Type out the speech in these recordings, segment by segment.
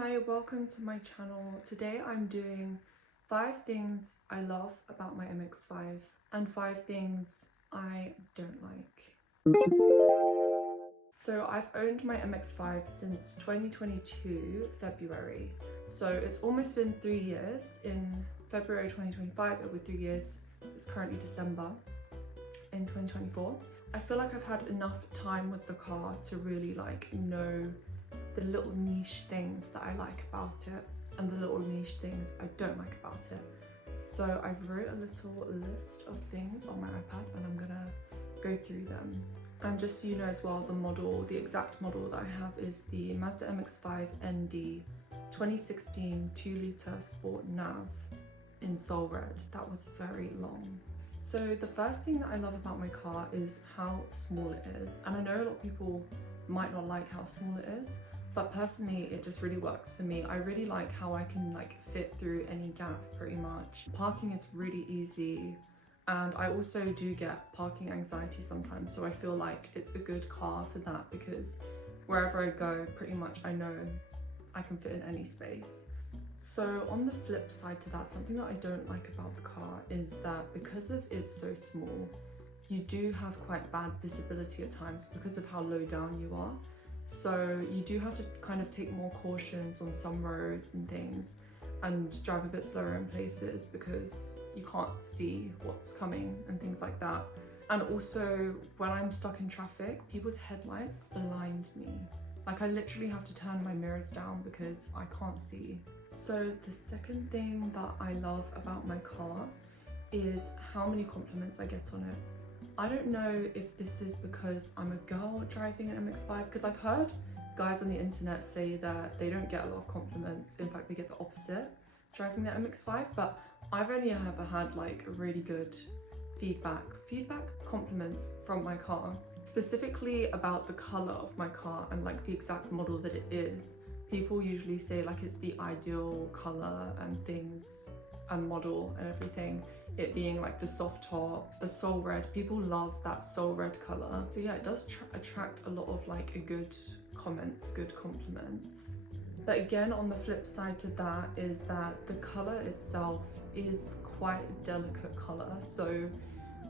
Hi, welcome to my channel. Today I'm doing 5 things I love about my MX5 and 5 things I don't like. So I've owned my MX5 since 2022 February. So it's almost been 3 years. In February 2025 it was 3 years. It's currently December in 2024. I feel like I've had enough time with the car to really know the little niche things that I like about it and the little niche things I don't like about it. So I wrote a little list of things on my iPad and I'm gonna go through them. And just so you know as well, the exact model that I have is the Mazda MX5 ND 2016 2-litre Sport Nav in Soul Red. That was very long. So the first thing that I love about my car is how small it is. And I know a lot of people might not like how small it is, but personally it just really works for me. I really like how I can fit through any gap pretty much. Parking is really easy, and I also do get parking anxiety sometimes, so I feel like it's a good car for that because wherever I go, pretty much I know I can fit in any space. So on the flip side to that, something that I don't like about the car is that because of it's so small, you do have quite bad visibility at times because of how low down you are. So you do have to kind of take more cautions on some roads and things and drive a bit slower in places because you can't see what's coming and things like that. And also when I'm stuck in traffic, people's headlights blind me. I literally have to turn my mirrors down because I can't see. So the second thing that I love about my car is how many compliments I get on it. I don't know if this is because I'm a girl driving an MX5, because I've heard guys on the internet say that they don't get a lot of compliments. In fact, they get the opposite driving the MX5, but I've only ever had really good compliments from my car, specifically about the color of my car and the exact model that it is. People usually say it's the ideal color and things and model and everything. It being the soft top, the soul red. People love that soul red color. So yeah, it does attract a lot of good comments, good compliments. But again, on the flip side to that is that the color itself is quite a delicate color. So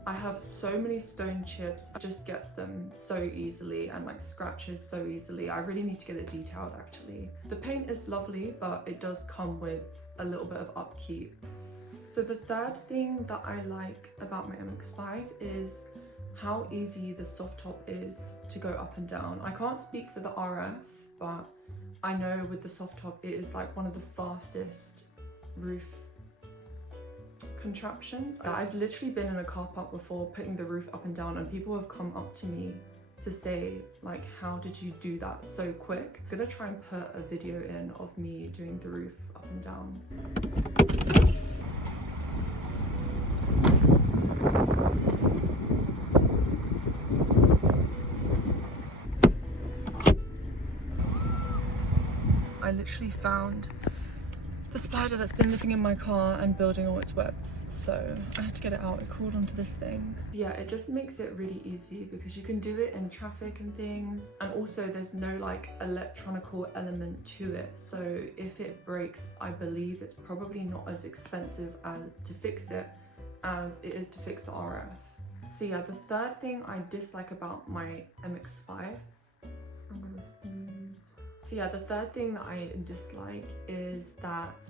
I have so many stone chips, it just gets them so easily and scratches so easily. I really need to get it detailed actually. The paint is lovely, but it does come with a little bit of upkeep. So the third thing that I like about my MX5 is how easy the soft top is to go up and down. I can't speak for the RF, but I know with the soft top it is one of the fastest roof contraptions. I've literally been in a car park before putting the roof up and down, and people have come up to me to say how did you do that so quick? I'm gonna try and put a video in of me doing the roof up and down. I literally found the spider that's been living in my car and building all its webs, so I had to get it out. It crawled onto this thing. Yeah, it just makes it really easy because you can do it in traffic and things, and also there's no electronical element to it, so if it breaks, I believe it's probably not as expensive to fix it as it is to fix the RF. So yeah, the third thing I dislike about my MX5, I'm gonna sneeze. So yeah, the third thing that I dislike is that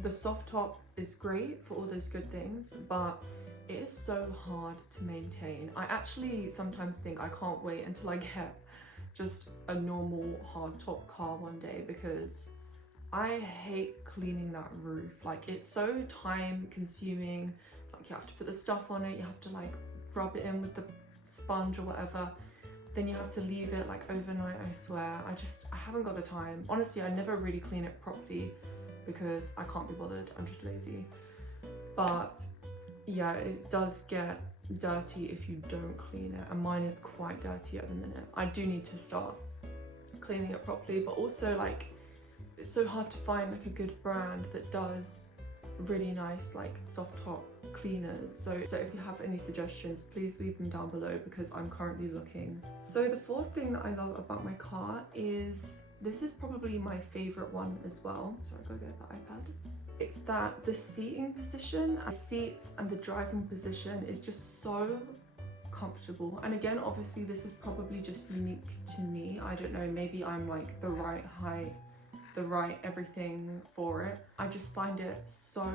the soft top is great for all those good things, but it is so hard to maintain. I actually sometimes think I can't wait until I get just a normal hard top car one day because I hate cleaning that roof. It's so time consuming. You have to put the stuff on it, you have to rub it in with the sponge or whatever. Then you have to leave it overnight, I swear. I haven't got the time. Honestly, I never really clean it properly because I can't be bothered, I'm just lazy. But yeah, it does get dirty if you don't clean it, and mine is quite dirty at the minute. I do need to start cleaning it properly, but also it's so hard to find a good brand that does really nice soft top cleaners. So if you have any suggestions, please leave them down below because I'm currently looking. So the fourth thing that I love about my car is this is probably my favorite one as well. So I go get the iPad. It's that the seating position, the seats and the driving position is just so comfortable. And again, obviously this is probably just unique to me. I don't know, maybe I'm like the right height, the right everything for it. I just find it so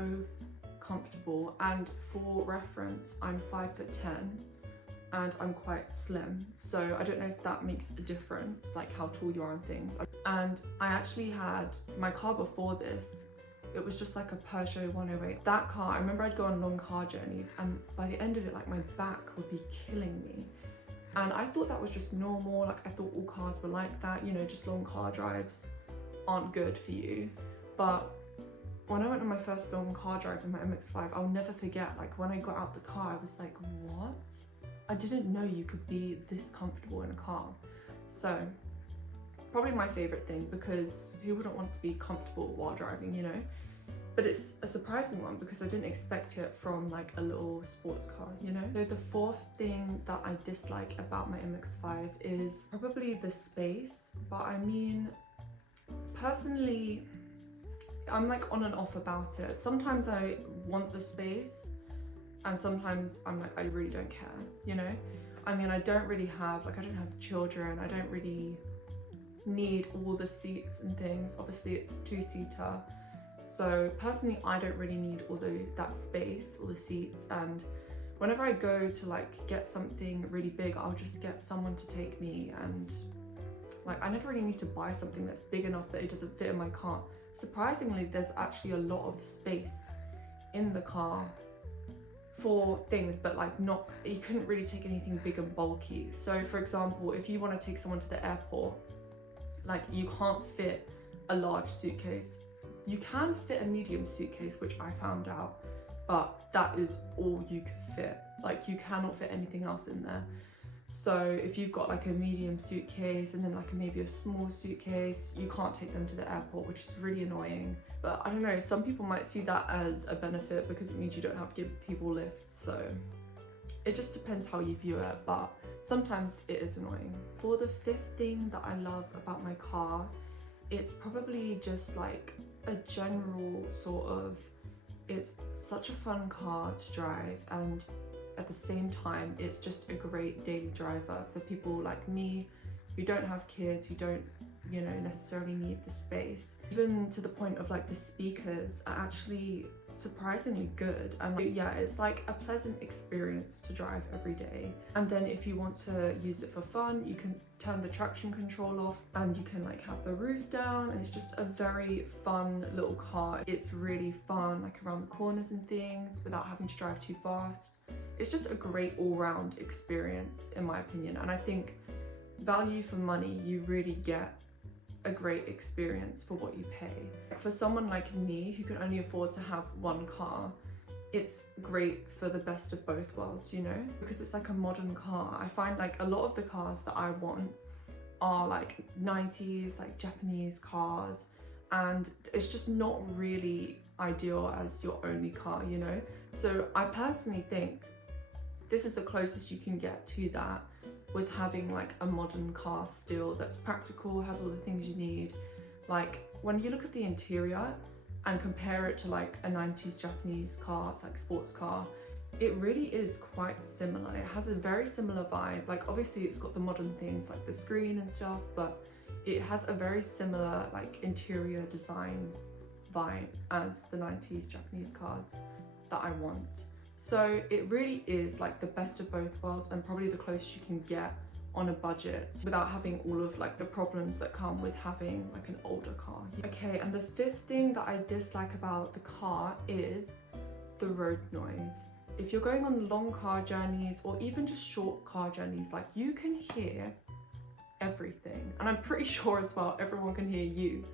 comfortable. And for reference, I'm 5'10" and I'm quite slim, so I don't know if that makes a difference, like how tall you are and things. And I actually had my car before this. It was just like a Peugeot 108. That car, I remember I'd go on long car journeys, and by the end of it, like my back would be killing me. And I thought that was just normal. Like I thought all cars were like that, you know, just long car drives aren't good for you. But when I went on my first long car drive in my MX5, I'll never forget, like when I got out the car, I was like, what? I didn't know you could be this comfortable in a car. So probably my favorite thing, because who wouldn't want to be comfortable while driving, you know? But it's a surprising one because I didn't expect it from like a little sports car, you know? So the fourth thing that I dislike about my MX5 is probably the space. But I mean, personally, I'm like on and off about it. Sometimes I want the space, and sometimes I'm like, I really don't care, you know? I mean, I don't have children. I don't really need all the seats and things. Obviously it's a two-seater. So personally, I don't really need all that space, all the seats. And whenever I go to like get something really big, I'll just get someone to take me. And like, I never really need to buy something that's big enough that it doesn't fit in my car. Surprisingly, there's actually a lot of space in the car for things, but like not, you couldn't really take anything big and bulky. So for example, if you want to take someone to the airport, like you can't fit a large suitcase. You can fit a medium suitcase, which I found out, but that is all you can fit. Like you cannot fit anything else in there. So if you've got like a medium suitcase and then like maybe a small suitcase, you can't take them to the airport, which is really annoying. But I don't know, some people might see that as a benefit because it means you don't have to give people lifts. So it just depends how you view it, but sometimes it is annoying. For the fifth thing that I love about my car, it's probably just like a general sort of, it's such a fun car to drive, and at the same time it's just a great daily driver for people like me who don't have kids, who don't, you know, necessarily need the space. Even to the point of like the speakers are actually surprisingly good, and like, yeah, it's like a pleasant experience to drive every day. And then if you want to use it for fun, you can turn the traction control off and you can like have the roof down, and it's just a very fun little car. It's really fun like around the corners and things without having to drive too fast. It's just a great all-round experience in my opinion, and I think value for money, you really get a great experience for what you pay. For someone like me who can only afford to have one car, it's great for the best of both worlds, you know, because it's like a modern car. I find like a lot of the cars that I want are like 90s, like Japanese cars, and it's just not really ideal as your only car, you know? So I personally think this is the closest you can get to that, with having like a modern car still that's practical, has all the things you need. Like when you look at the interior and compare it to like a 90s Japanese car, it's like sports car, it really is quite similar. It has a very similar vibe. Like obviously it's got the modern things like the screen and stuff, but it has a very similar like interior design vibe as the 90s Japanese cars that I want. So it really is like the best of both worlds, and probably the closest you can get on a budget without having all of like the problems that come with having like an older car. Okay, and the fifth thing that I dislike about the car is the road noise. If you're going on long car journeys or even just short car journeys, like you can hear everything, and I'm pretty sure as well everyone can hear you.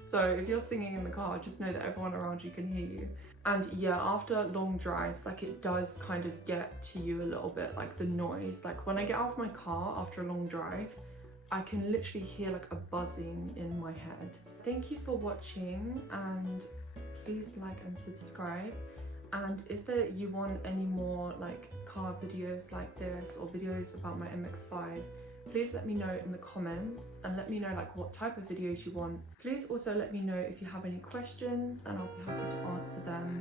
So if you're singing in the car, just know that everyone around you can hear you. And yeah, after long drives, like it does kind of get to you a little bit, like the noise. Like when I get out of my car after a long drive, I can literally hear like a buzzing in my head. Thank you for watching, and please like and subscribe. And if you want any more like car videos like this, or videos about my MX5, Please let me know in the comments and let me know like what type of videos you want. Please also let me know if you have any questions and I'll be happy to answer them.